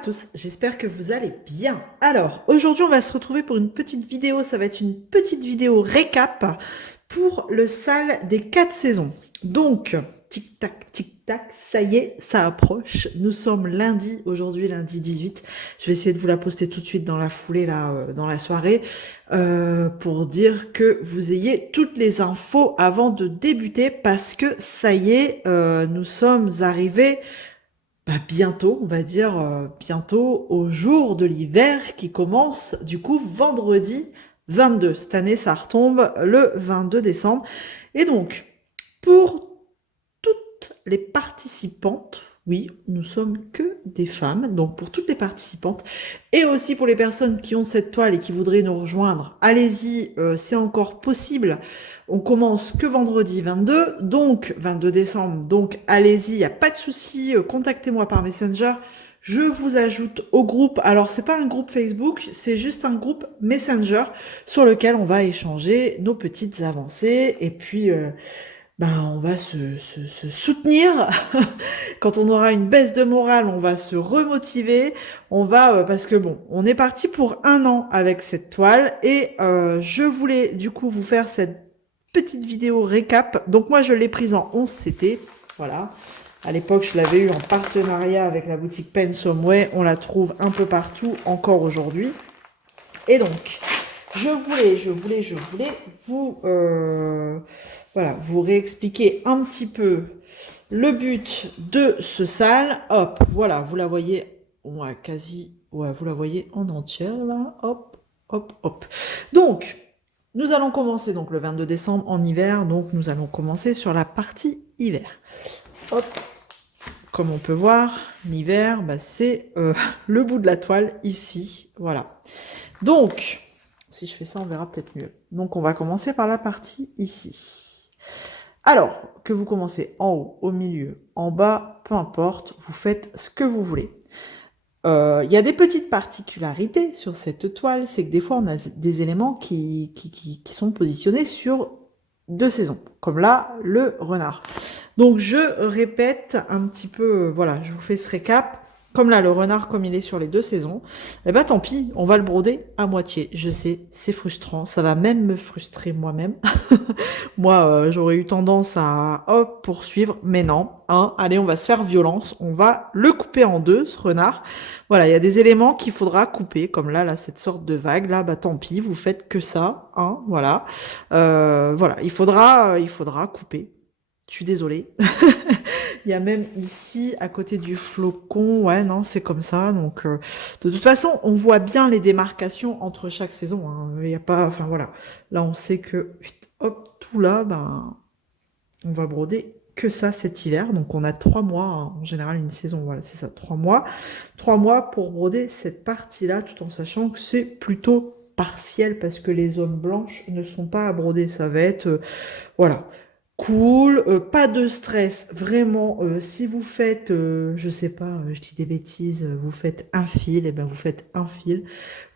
tous, j'espère que vous allez bien. Alors, aujourd'hui, on va se retrouver pour une petite vidéo. Ça va être une petite vidéo récap pour le sale des 4 saisons. Donc, tic tac, ça y est, ça approche. Nous sommes lundi, aujourd'hui, lundi 18. Je vais essayer de vous la poster tout de suite dans la foulée, là, dans la soirée, pour dire que vous ayez toutes les infos avant de débuter, parce que ça y est, nous sommes arrivés bientôt, on va dire bientôt au jour de l'hiver qui commence du coup vendredi 22. Cette année, ça retombe le 22 décembre. Et donc, pour toutes les participantes, oui, nous sommes que des femmes, donc pour toutes les participantes, et aussi pour les personnes qui ont cette toile et qui voudraient nous rejoindre, allez-y, c'est encore possible. On commence que vendredi 22, donc 22 décembre, donc allez-y, il n'y a pas de souci, contactez-moi par Messenger. Je vous ajoute au groupe. Alors, c'est pas un groupe Facebook, c'est juste un groupe Messenger sur lequel on va échanger nos petites avancées. Et puis, on va se soutenir. Quand on aura une baisse de morale, on va se remotiver. On va, parce que bon, on est parti pour 1 an avec cette toile. Et je voulais du coup vous faire cette petite vidéo récap. Donc moi, je l'ai prise en 11 CT. Voilà. À l'époque, je l'avais eu en partenariat avec la boutique Pen Someway. On la trouve un peu partout, encore aujourd'hui. Et donc, je voulais vous, voilà, vous réexpliquer un petit peu le but de ce sale. Hop, voilà, vous la voyez, ouais, quasi, ouais, vous la voyez en entière, là. Hop, hop, hop. Donc, nous allons commencer donc le 22 décembre en hiver. Donc, nous allons commencer sur la partie hiver. Hop. Comme on peut voir, l'hiver, c'est le bout de la toile ici. Voilà. Donc, si je fais ça, on verra peut-être mieux. Donc, on va commencer par la partie ici. Alors, que vous commencez en haut, au milieu, en bas, peu importe, vous faites ce que vous voulez. Il y a des petites particularités sur cette toile, c'est que des fois, on a des éléments qui sont positionnés sur 2 saisons, comme là, le renard. Donc, je répète un petit peu, voilà, je vous fais ce récap. Comme là, le renard, comme il est sur les 2 saisons, tant pis, on va le broder à moitié. Je sais, c'est frustrant, ça va même me frustrer moi-même. Moi, j'aurais eu tendance à, hop, poursuivre, mais non. Hein, allez, on va se faire violence, on va le couper en 2, ce renard. Voilà, il y a des éléments qu'il faudra couper, comme là, cette sorte de vague, là, tant pis, vous faites que ça, hein, voilà. Voilà, il faudra couper. Je suis désolée. Il y a même ici, à côté du flocon, ouais, non, c'est comme ça. Donc, de toute façon, on voit bien les démarcations entre chaque saison. Hein. Il n'y a pas, enfin voilà. Là, on sait que, hop, tout là, on va broder que ça cet hiver. Donc, on a 3 mois, hein, en général, une saison. Voilà, c'est ça, 3 mois. 3 mois pour broder cette partie-là, tout en sachant que c'est plutôt partiel parce que les zones blanches ne sont pas à broder. Ça va être, voilà. Cool, pas de stress, vraiment, si vous faites, je sais pas, je dis des bêtises, vous faites un fil, et vous faites un fil.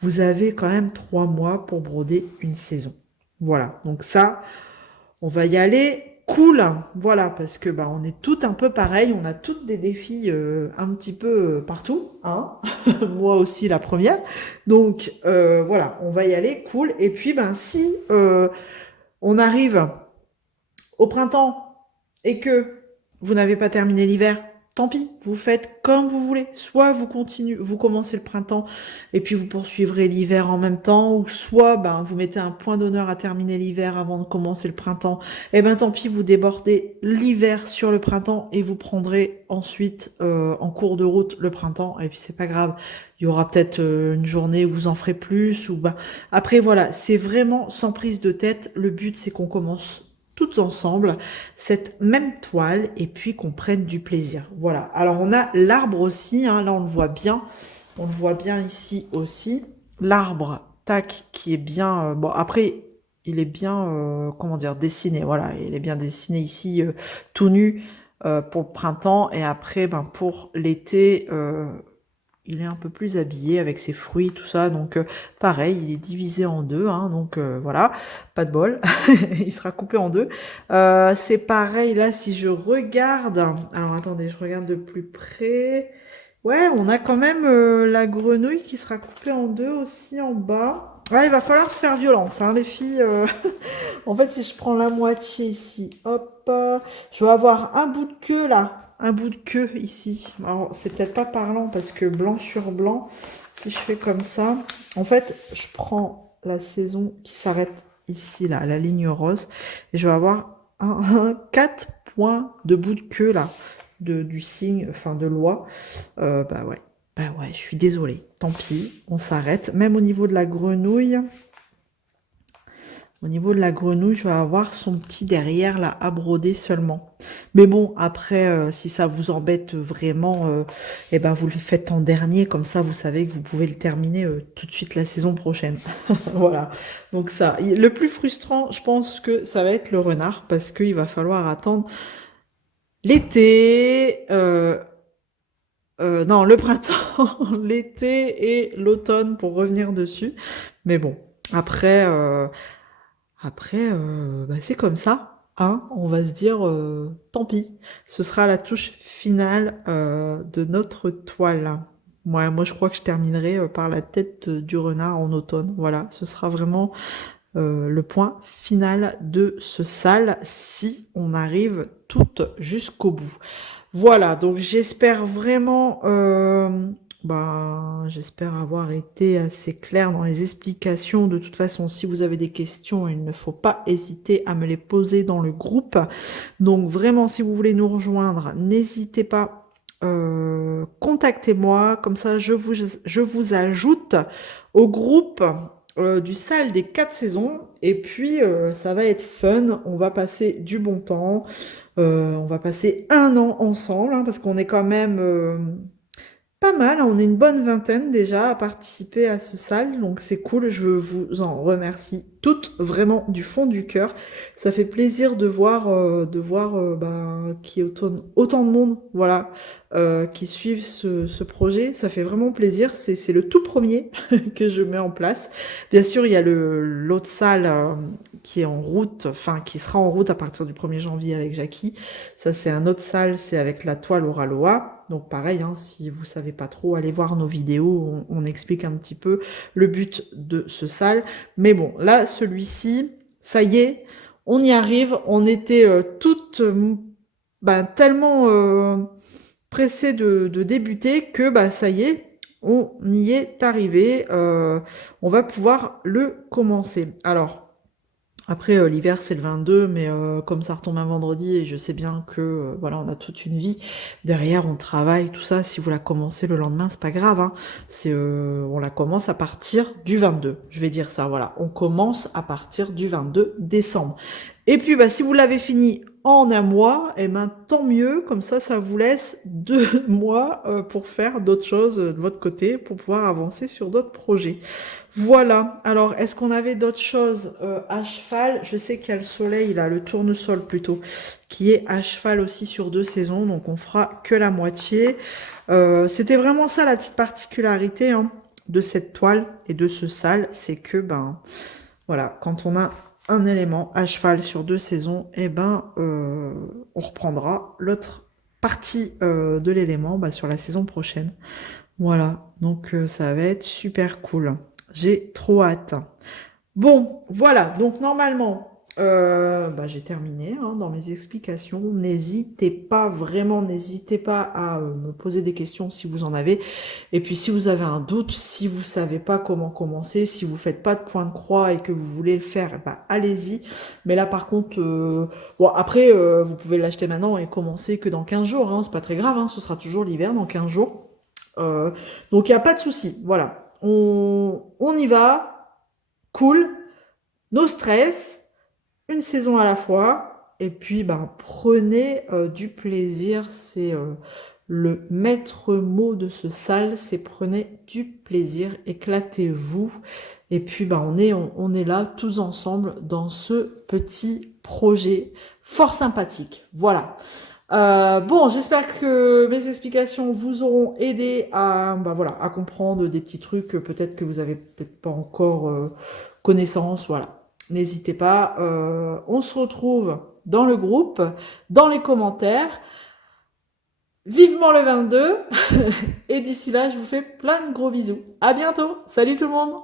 Vous avez quand même 3 mois pour broder une saison. Voilà, donc ça, on va y aller cool, voilà, parce que on est toutes un peu pareil, on a toutes des défis un petit peu partout, hein. Moi aussi la première. Donc voilà, on va y aller cool. Et puis si on arrive au printemps et que vous n'avez pas terminé l'hiver, tant pis, vous faites comme vous voulez. Soit vous continuez, vous commencez le printemps et puis vous poursuivrez l'hiver en même temps, ou soit vous mettez un point d'honneur à terminer l'hiver avant de commencer le printemps. Et tant pis, vous débordez l'hiver sur le printemps et vous prendrez ensuite en cours de route le printemps. Et puis c'est pas grave, il y aura peut-être une journée où vous en ferez plus. Ou après voilà, c'est vraiment sans prise de tête. Le but c'est qu'on commence toutes ensemble cette même toile et puis qu'on prenne du plaisir. Voilà. Alors on a l'arbre aussi, hein, là on le voit bien ici aussi. L'arbre, tac, qui est bien. Bon après, il est bien, comment dire, dessiné. Voilà, il est bien dessiné ici, tout nu pour le printemps et après, pour l'été. Il est un peu plus habillé avec ses fruits, tout ça. Donc, pareil, il est divisé en 2. Hein, donc, voilà, pas de bol. Il sera coupé en 2. C'est pareil, là, si je regarde... Alors, attendez, je regarde de plus près. Ouais, on a quand même la grenouille qui sera coupée en deux aussi en bas. Ouais, il va falloir se faire violence, hein, les filles. En fait, si je prends la moitié ici, hop, je vais avoir un bout de queue là, un bout de queue ici. Alors, c'est peut-être pas parlant parce que blanc sur blanc, si je fais comme ça, en fait, je prends la saison qui s'arrête ici, là, la ligne rose, et je vais avoir 4 points de bout de queue là, du signe, enfin de loi. Bah ouais. Bah ouais, je suis désolée. Tant pis, on s'arrête. Même au niveau de la grenouille, je vais avoir son petit derrière là à broder seulement. Mais bon, après, si ça vous embête vraiment, eh ben vous le faites en dernier, comme ça vous savez que vous pouvez le terminer tout de suite la saison prochaine. Voilà. Donc ça, le plus frustrant, je pense que ça va être le renard, parce qu'il va falloir attendre l'été, non, le printemps, l'été et l'automne pour revenir dessus. Mais bon, après, bah, c'est comme ça, hein. On va se dire, tant pis. Ce sera la touche finale de notre toile. Ouais, moi, je crois que je terminerai par la tête du renard en automne. Voilà, ce sera vraiment le point final de ce sale si on arrive toutes jusqu'au bout. Voilà, donc j'espère vraiment, j'espère avoir été assez claire dans les explications. De toute façon, si vous avez des questions, il ne faut pas hésiter à me les poser dans le groupe. Donc vraiment, si vous voulez nous rejoindre, n'hésitez pas, contactez-moi, comme ça je vous ajoute au groupe du salle des 4 saisons. Et puis, ça va être fun, on va passer du bon temps. On va passer un an ensemble, hein, parce qu'on est quand même pas mal, hein, on est une bonne vingtaine déjà à participer à ce salle, donc c'est cool, je vous en remercie toutes vraiment du fond du cœur. Ça fait plaisir de voir qu'il y ait autant de monde, voilà, qui suivent ce projet. Ça fait vraiment plaisir, c'est le tout premier que je mets en place. Bien sûr, il y a l'autre salle qui est en route, enfin qui sera en route à partir du 1er janvier avec Jackie. Ça, c'est un autre salle, c'est avec la toile Oraloa. Donc pareil, hein, si vous savez pas trop, allez voir nos vidéos, on explique un petit peu le but de ce salle. Mais bon, là, celui-ci, ça y est, on y arrive. On était toutes tellement pressées de débuter que ça y est, on y est arrivé. On va pouvoir le commencer. Alors, après, l'hiver, c'est le 22, mais comme ça retombe un vendredi, et je sais bien que, voilà, on a toute une vie. Derrière, on travaille, tout ça. Si vous la commencez le lendemain, c'est pas grave, hein. On la commence à partir du 22. Je vais dire ça, voilà. On commence à partir du 22 décembre. Et puis, si vous l'avez fini en un mois, eh ben, tant mieux. Comme ça vous laisse 2 mois pour faire d'autres choses de votre côté, pour pouvoir avancer sur d'autres projets. Voilà. Alors, est-ce qu'on avait d'autres choses à cheval? Je sais qu'il y a le soleil, là, le tournesol plutôt, qui est à cheval aussi sur 2 saisons, donc on fera que la moitié. C'était vraiment ça la petite particularité, hein, de cette toile et de ce salle, c'est que, voilà, quand on a un élément à cheval sur 2 saisons, on reprendra l'autre partie de l'élément sur la saison prochaine. Voilà, donc ça va être super cool. J'ai trop hâte. Bon, voilà, donc normalement, j'ai terminé dans mes explications. N'hésitez pas à me poser des questions si vous en avez. Et puis si vous avez un doute, si vous savez pas comment commencer, si vous faites pas de point de croix et que vous voulez le faire, allez-y. Mais là par contre, après, vous pouvez l'acheter maintenant et commencer que dans 15 jours, hein, c'est pas très grave, hein, ce sera toujours l'hiver dans 15 jours. Donc il n'y a pas de souci, voilà. On y va, cool, no stress, une saison à la fois, et puis prenez du plaisir, c'est le maître mot de ce salle, c'est prenez du plaisir, éclatez-vous, et puis on est là tous ensemble dans ce petit projet fort sympathique, voilà. Bon, j'espère que mes explications vous auront aidé à comprendre des petits trucs peut-être que vous avez peut-être pas encore connaissance, voilà. N'hésitez pas, on se retrouve dans le groupe, dans les commentaires. Vivement le 22. Et d'ici là, je vous fais plein de gros bisous. À bientôt. Salut tout le monde.